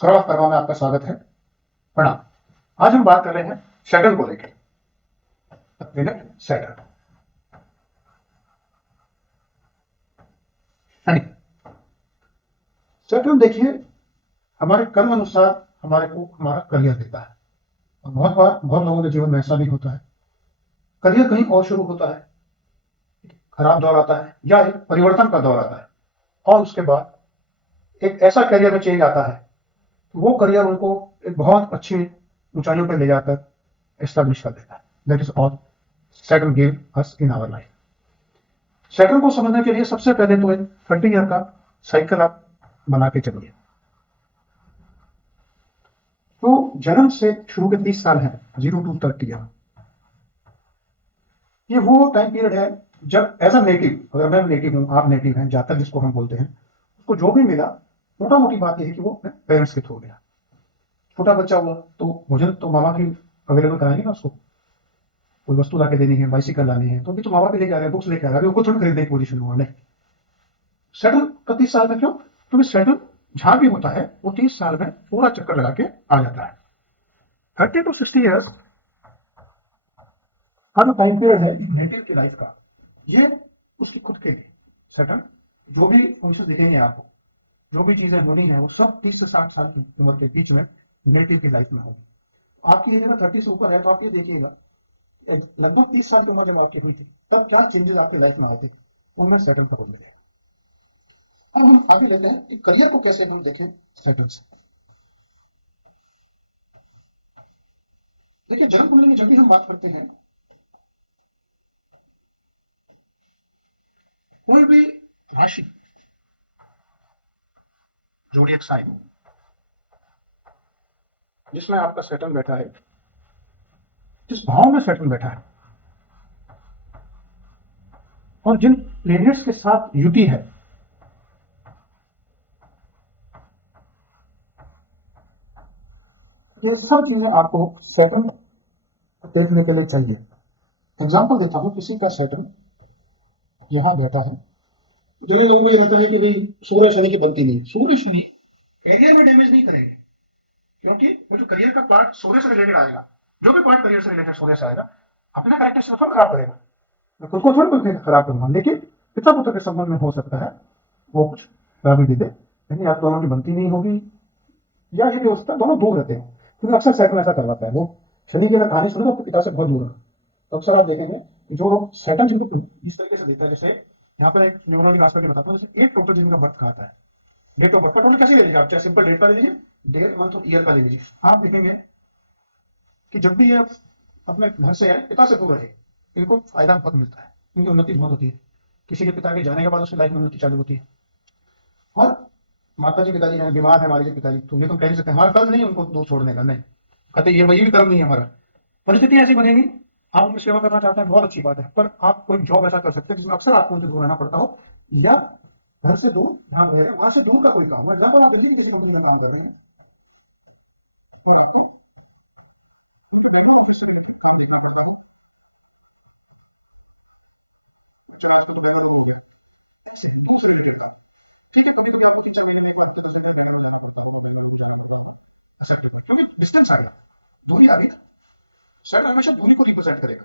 सौरभ वर्मा में आपका स्वागत है। प्रणाम। आज हम बात कर रहे हैं सैटर्न को लेकर। सैटर्न सैटर्न देखिए, हमारे कर्म अनुसार हमारे को हमारा करियर देता है। और बहुत बार बहुत लोगों के जीवन में ऐसा भी होता है, करियर कहीं और शुरू होता है, खराब दौर आता है या एक परिवर्तन का दौर आता है, और उसके बाद एक ऐसा करियर में चेंज आता है, वो करियर उनको एक बहुत अच्छी ऊंचाइयों पर ले जाकर एस्टैब्लिश कर देता है। That is all Saturn give us in our life. Saturn को समझने के लिए सबसे पहले तो एक 30 ईयर का साइकिल आप बना के चलिए। तो जन्म से शुरू के 30 साल है, 0 to 30 ईयर, ये वो टाइम पीरियड है जब एज अ नेटिव, अगर मैं नेटिव हूं, आप नेटिव हैं, जातक जिसको हम बोलते हैं, उसको जो भी मिला, मोटा मोटी बात यह है कि वो अपने पेरेंट्स के थ्रू मिला। छोटा बच्चा हुआ तो भोजन तो मामा की अवेलेबल कराएंगे ना, उसको कोई वस्तु लाके देनी है, बाइसिकल लानी है, तो अभी तो मामा भी लेके आ रहे हैं, बुक्स लेके आ रहे हैं, खुद थोड़ी खरीदने की पोजीशन हुआ नहीं। सेटल का 30 साल में क्यों? क्योंकि सेटल जहां भी होता है वो 30 साल में पूरा चक्कर लगा के आ जाता है। 30 to 60 ईयर्स का जो टाइम पीरियड है नेटिव की लाइफ का, ये उसकी खुद के लिए सेटल जो भी फंक्शन दिखेंगे आपको, जो भी चीजें होनी है, वो सब 30 से 60 साल की उम्र के बीच में नेटिव की लाइफ में हो। आपकी एज अगर 30 से ऊपर है तो आप ये देखिएगा, लगभग 30 साल की उम्र जब आपकी हुई थी, तब क्या चेंजेस आपकी लाइफ में आए थे, उनमें सेटल का रोल मिलेगा। अब हम आगे लेते हैं कि करियर को कैसे हम देखें सेटल से। देखिए, जन्म कुंडली में जब भी हम बात करते हैं, कोई भी राशि, जोडियक साइन जिसमें आपका सेटल बैठा है, जिस भाव में सेटल बैठा है, और जिन प्लेनेट्स के साथ युति है, ये सब चीजें आपको सेटल देखने के लिए चाहिए। एग्जाम्पल देता हूं, किसी का सेटल यहां बैठा है, जिन लोगों को ये रहता है कि भाई सूर्य शनि की बनती नहीं, सूर्य शनि करियर में डैमेज नहीं करेंगे, क्योंकि वो जो करियर का पार्ट सूर्य से रिलेटेड आएगा, जो भी पार्ट करियर से रिलेटेड सूर्य से आएगा, अपना कैरेक्टर सिर्फ खराब करेगा। मैं खुद को थोड़ी कुछ खराब करूंगा, लेकिन पिता पुत्र के संबंध में हो सकता है वो कुछ खराबी दे दे, लेकिन या दोनों की बनती नहीं होगी, या ये भी हो सकता है दोनों दूर रहते हैं, क्योंकि अक्सर सेटल ऐसा करवाता है। वो शनि की अगर कहानी सुनो तो अपने पिता से बहुत दूर है, तो अक्सर आप देखेंगे कि जो लोग सेटल जिनको इस तरीके से देता है, जैसे यहाँ पर एक न्यूमरोलॉजी खास करके बताता हूँ, जैसे एक टोटल जिनका बर्थ का आता है, डेट ऑफ बर्थ का टोटल कैसे ले लीजिए आप, चाहे सिंपल डेट का ले लीजिए, डेट मंथ और ईयर का ले लीजिए, आप देखेंगे कि जब भी ये अपने घर से आए, पिता से दूर रहे, इनको फायदा बहुत मिलता है, इनकी उन्नति बहुत होती है। किसी के पिता के जाने के बाद उसकी लाइफ में उन्नति चालू होती है। और माता जी पिताजी हैं, बीमार है मान लीजिए पिताजी, तो ये तुम कह नहीं सकते, हमारा फर्ज नहीं है उनको दूर छोड़ने का, नहीं, कहते ये वही भी कर्म नहीं है हमारा। परिस्थिति ऐसी बनेगी, आप उनकी सेवा करना चाहते हैं, बहुत अच्छी बात है, पर आप कोई जॉब ऐसा कर सकते हैं जिसमें अक्सर आपको उनसे दूर रहना पड़ता हो, या घर से दूर जहां रह रहे हैं वहां से दूर का कोई काम। एग्जाम्पल आप देखिए, किसी कंपनी में काम कर रहे हैं और आपको उनके बेंगलोर ऑफिस से काम देखना पड़ता हो, चलो आज तो बेंगलोर हो गया, ऐसे दूर से रिलेटेड काम, ठीक है, कभी कभी आपको 3-4 महीने में एक हफ्ते 10 दिन बेंगलोर जाना पड़ता हो, बेंगलोर जाना पड़ता हो, क्योंकि डिस्टेंस आएगा, दूरी आ गई, सेट हमेशा दूरी को रिप्रेजेंट करेगा।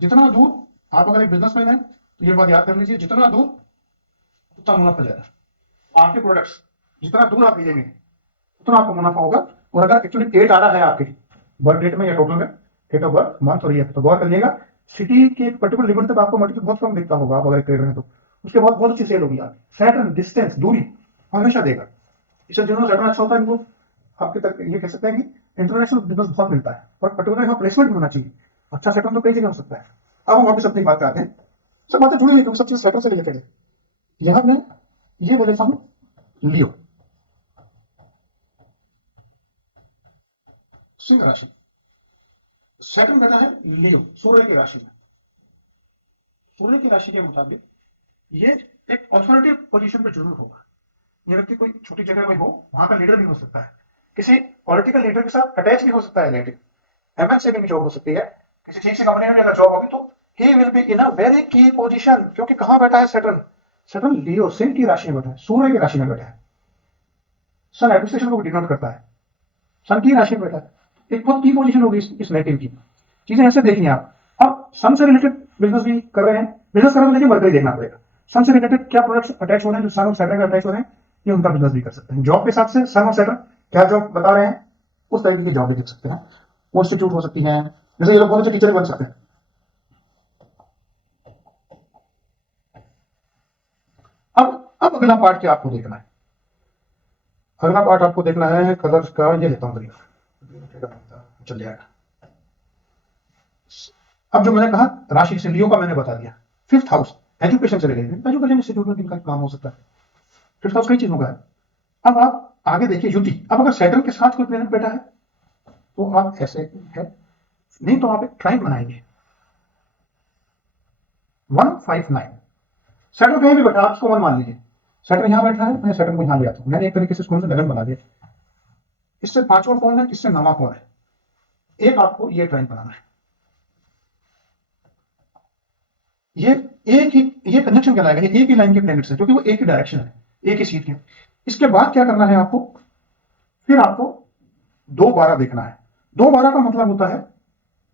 जितना दूर, आप अगर एक बिजनेसमैन है तो ये बात याद कर लीजिए, जितना दूर उतना मुनाफा ज्यादा। आपके प्रोडक्ट्स जितना दूर आप भेजेंगे उतना आपको मुनाफा होगा। और अगर एक्चुअली डेट आ रहा है आपके बर्थ डेट में या टोटल में, डेट ऑफ बर्थ, मंथ और ईयर, तो गौर करिएगा, सिटी के एक पर्टिकुलर लिमिट तक आपको मटेरियल बहुत कम दिखता होगा, आप अगर ट्रेड में, तो उसके बाद बहुत अच्छी सेल होगी आपकी। सैटर्न डिस्टेंस, दूरी हमेशा देगा। इससे जिन्होंने सैटर्न अच्छा होता है, इनको आपके तक ये कह सकते हैं कि इंटरनेशनल बिजनेस बहुत मिलता है, पर पर्टिकुलर यहाँ प्लेसमेंट होना चाहिए। अच्छा सैटर्न तो कई जगह हो सकता है। अब हम वापस अपनी बात करते हैं, सब बातें जुड़ी हुई क्योंकि सब चीज सैटर्न से रिलेटेड है। यहां मैं ये बोल देता हूं, लियो सिंह राशि, सैटर्न बैठा है लियो सूर्य की राशि में। सूर्य की राशि के मुताबिक ये एक ऑथोरिटी पोजीशन पे जरूर होगा। ये व्यक्ति कोई छोटी जगह में हो, वहां का लीडर भी हो सकता है, किसी पॉलिटिकल लीडर के साथ अटैच भी हो सकता है, नेटिव एमएनसी में भी जॉब हो सकती है, किसी ठीक सी कंपनी में अगर जॉब होगी तो he will be in a very की पोजीशन। क्योंकि कहां बैठा है सेटर्न? सेटर्न लियो सिंह की राशि में बैठा है, सूर्य की राशि में बैठा है। सन एडमिनिस्ट्रेशन को डिनोट करता है, सन की राशि में बैठा है, एक बहुत की पोजीशन होगी इस नेटिव की। चीजें ऐसे देखिए आप। अब सन से रिलेटेड बिजनेस भी कर रहे हैं, बिजनेस कर रहे हैं लेकिन मरकरी देखना पड़ेगा, सन से रिलेटेड क्या प्रोडक्ट्स अटैच हो रहे हैं जो सन और सैटर्न अटैच हो रहे हैं, ये उनका बिजनेस भी कर सकते हैं। जॉब के साथ से सन और सैटर्न क्या जॉब बता रहे हैं, उस तरीके की जॉब भी देख सकते हैं। इंस्टीट्यूट हो सकती है, जैसे ये लोग बहुत अच्छे टीचर बन सकते हैं। अब अगला पार्ट क्या आपको देखना है, अगला पार्ट आपको देखना है कलर्स का। ये लेता हूं करीब चल जाएगा। अब जो मैंने कहा राशि से लियो का मैंने बता दिया। फिफ्थ हाउस एजुकेशन से रिलेटेड, एजुकेशन इंस्टीट्यूट में इनका काम हो सकता है। फिफ्थ हाउस कई चीजों का है। अब आप आगे देखिए युति। अब अगर सैटर्न के साथ कोई प्लेनेट बैठा है तो आप ऐसे है, नहीं तो आप एक ट्राइन बनाएंगे 159। सैटर्न कहीं भी बैठा आप इसको 1 मान लीजिए। सैटर्न यहां बैठा है, मैं सैटर्न को यहां ले आता हूं, मैंने एक तरीके से इसको लगन बना दिया। इससे 5वां कौन है, इससे 9वां कौन है, एक आपको ये ट्राइन बनाना है। ये एक ही ये कंजंक्शन कहलाएगा, ये एक ही लाइन के प्लैनेट्स हैं क्योंकि वो एक ही डायरेक्शन है, एक ही सीट के। इसके बाद क्या करना है आपको, फिर आपको 2-12 देखना है। 2-12 का मतलब होता है,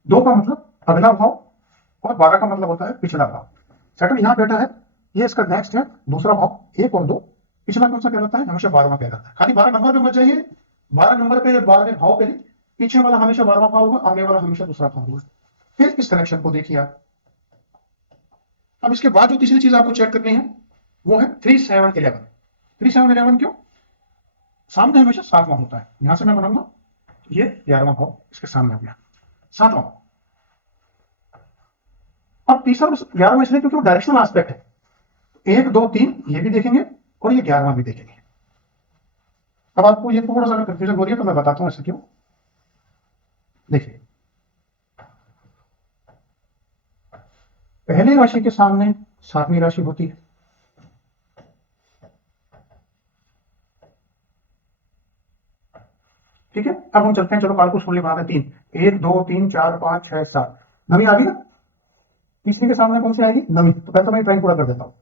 2 का मतलब अगला भाव और 12 का मतलब होता है पिछला भाव। सैटर्न यहां बैठा है, ये इसका नेक्स्ट है दूसरा भाव, 1 और 2। पिछला कौन सा कहलाता है, हमेशा 12वां कहलाता है। खाली 12 नंबर पे मत जाइए, 12 नंबर पे 12वें भाव पे नहीं, पीछे वाला हमेशा 12वां भाव होगा, आगे वाला हमेशा दूसरा भाव होगा। फिर इस कनेक्शन को देखिए आप। अब इसके बाद जो तीसरी चीज आपको चेक करनी है वो है 3-7-11। 3-7-11 क्यों, सामने हमेशा 7वां होता है। यहां से मैं बनाऊंगा ये 11वां भाव इसके सामने हो गया, 7वां। अब तीसरा 11वां इसलिए क्योंकि वो डायरेक्शनल एस्पेक्ट है। 1, 2, 3 ये भी देखेंगे और ये 11वां भी देखेंगे। अब आपको ये थोड़ा सा कंफ्यूजन हो रही है तो मैं बताता हूं ऐसे क्यों। देखिए, पहली राशि के सामने 7वीं राशि होती है, ठीक है। अब हम चलते हैं, चलो कालकुस फुल्ली बनाते हैं। 3, 1, 2, 3, 4, 5, 6, 7 नवी आ गई ना। तीसरी के सामने कौन सी आएगी, नवी। तो पहले तो मैं ट्राइन पूरा कर देता हूं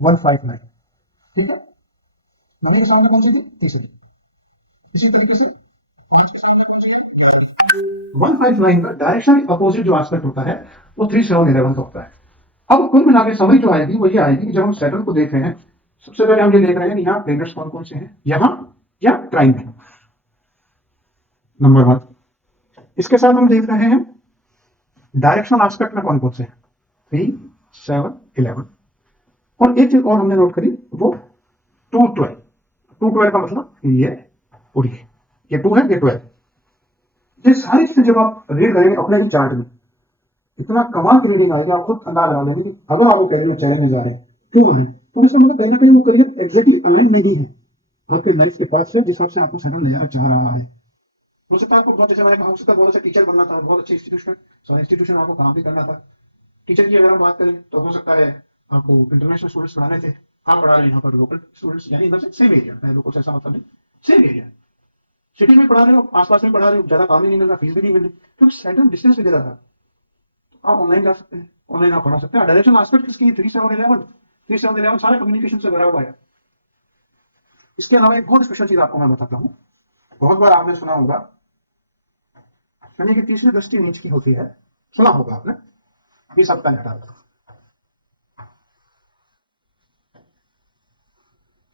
159, ठीक है। नवी के सामने कौन सी थी, तीसरी। इसी तरीके से 5 के सामने कौन सी है, 159 का डायरेक्शन अपोजिट जो एस्पेक्ट होता है वो 3-7-11 का होता है। अब कुल मिला के समझ जो आएगी वो ये आएगी कि जब हम सैटर्न को देख रहे हैं, सबसे पहले हम ये देख रहे हैं कि यहाँ प्लैनेट्स कौन कौन से हैं, यहाँ या ट्राइन में, नंबर 1। इसके साथ हम देख रहे हैं डायरेक्शनल एस्पेक्ट में कौन कौन से हैं, 3, 7, 11। और एक चीज और हमने नोट करी वो 2-12। 2-12 का मतलब ये और ये 2 है, ये 12। ये सारी चीजें जब आप रीड करेंगे अपने चार्ट में, इतना कमाल की रीडिंग आएगी, आप खुद अंदाज लगा लेंगे कि अगर आपको करियर में चयन में जा रहे हैं क्यों है, तो इसका मतलब कहीं ना कहीं वो करियर एग्जैक्टली अलाइन नहीं है आपके लाइफ के पास से जिस हिसाब से आपको सेटल लेना चाह रहा है। हो सकता है आपको बहुत, जैसे मैंने कहा, हो सकता है बहुत अच्छा टीचर बनना था, बहुत अच्छे इंस्टीट्यूशन आपको काम भी करना था। टीचर की अगर हम बात करें तो हो सकता है आपको इंटरनेशनल स्टूडेंट्स पढ़ाने थे, आप पढ़ा रहे हैं यहाँ पर लोकल स्टूडेंट्स, यानी सेम एरिया में, लोगों से ऐसा मतलब नहीं, सेम एरिया सिटी में पढ़ा रहे हो, आसपास में पढ़ा रहे हो, ज्यादा काम ही नहीं मिल रहा, फीस भी नहीं मिल रही, क्योंकि सेटल डिस्टेंस भी दे रहा था। आप ऑनलाइन जा सकते हैं, ऑनलाइन आप पढ़ा सकते हैं। डायरेक्शन एस्पेक्ट किसकी, 3-7-11 सारे कम्युनिकेशन से भरा हुआ है। इसके अलावा एक बहुत स्पेशल चीज आपको मैं बताता हूँ, बहुत बार आपने सुना होगा शनि की तीसरी दृष्टि नीच की होती है, सुना होगा आपने, ये सबका हटा था।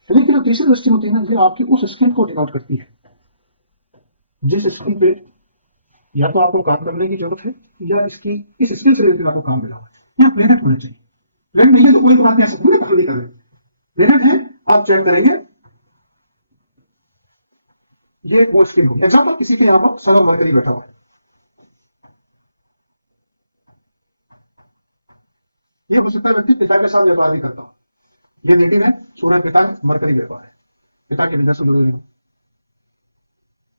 शनि की जो तीसरी दृष्टि होती है ना, ये आपकी उस स्किल को डिनोट करती है जिस स्किल पे या तो आपको काम करने की जरूरत है या इसकी इस स्किल से रिलेटेड आपको काम मिला हुआ है। यहाँ प्लेनेट होने चाहिए, प्लेनेट नहीं है तो कोई बात नहीं, ऐसा पूरे काम नहीं कर रहे, प्लेनेट है आप चेक करेंगे, ये वो स्किल होगी। एग्जाम्पल, किसी के यहाँ पर सन और मरकरी बैठा हुआ है, ये हो सकता है व्यक्ति पिता के साथ व्यापार भी करता हो, ये नेटिव है, सूर्य पिता है, मरकरी व्यापार है, पिता के बिजनेस से जुड़े हुए हो।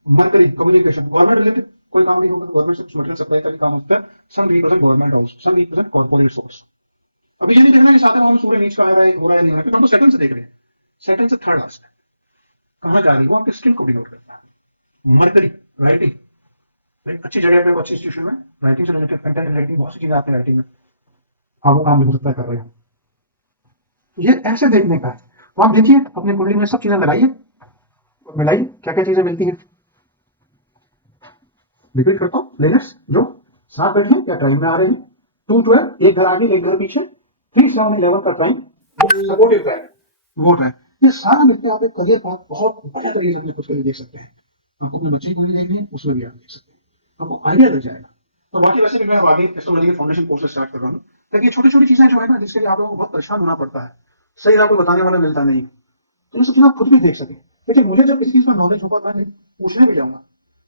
मरकरी कम्युनिकेशन, गवर्नमेंट रिलेटेड कोई काम नहीं होगा, गवर्नमेंट से कुछ मटेरियल सप्लाई का भी काम होता है। सन रिप्रेजेंट गवर्नमेंट हाउस, सन रिप्रेजेंट कॉर्पोरेट सोर्स। अभी ये नहीं देखना कि सातवें भाव में सूर्य नीच का आ रहा है, हो रहा है नहीं हो रहा है, हम तो सेकंड से देख रहे हैं, सेकंड से थर्ड हाउस में कहां जा रही है, वो आपके स्किल को डिनोट करता है। मरकरी राइटिंग, अच्छी जगह पे, अच्छी इंस्टीट्यूशन में राइटिंग से रिलेटेड, कंटेंट रिलेटिंग बहुत सी चीजें आती है राइटिंग में, आप वो काम भी हो सकता है कर रहे हैं। ये ऐसे देखने का है, तो आप देखिए अपनी कुंडली में सब चीजें लगाइए, और मिलाई क्या क्या चीजें मिलती हैं, रिपीट करता हूँ, प्लेनर्स जो साथ बैठे हैं क्या टाइम में आ रहे हैं, 212 एक घर आगे एक घर पीछे, 3711 का टाइम सपोर्टिव ट्रैक वो ट्रैक, ये सारा मिलकर आप एक करियर पाथ बहुत बढ़िया तरीके से अपने खुद के लिए देख सकते हैं। आपको अपने बच्चे को भी देखनी है, उसमें भी आप देख सकते हैं, आपको आइडिया लग जाएगा। तो बाकी वैसे भी मैं आगे एस्ट्रोलॉजी के फाउंडेशन कोर्स स्टार्ट कर रहा हूँ, ताकि ये छोटी छोटी चीजें जो है ना जिसके लिए आप लोगों को बहुत परेशान होना पड़ता है, सही राह कोई बताने वाला मिलता नहीं, तो ये सब चीजें आप खुद भी देख सकें। लेकिन मुझे जब किसी चीज का नॉलेज होगा मैं पूछने भी जाऊंगा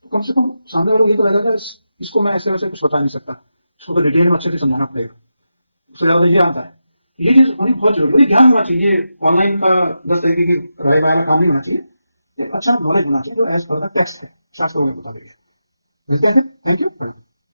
तो कम से कम सामने वालों को ये तो लगेगा इसको मैं ऐसे वैसे कुछ बता नहीं सकता, इसको तो डिटेल में अच्छे से समझाना पड़ेगा, उससे ज्यादा ये आता है। ये चीज होनी बहुत जरूरी है, ज्ञान होना चाहिए, ऑनलाइन का 10 तरीके की राय बाय वाला काम नहीं होना चाहिए, एक अच्छा नॉलेज होना चाहिए जो एज पर द टेक्स्ट है शास्त्रों में बता देंगे। मिलते हैं, थैंक यू।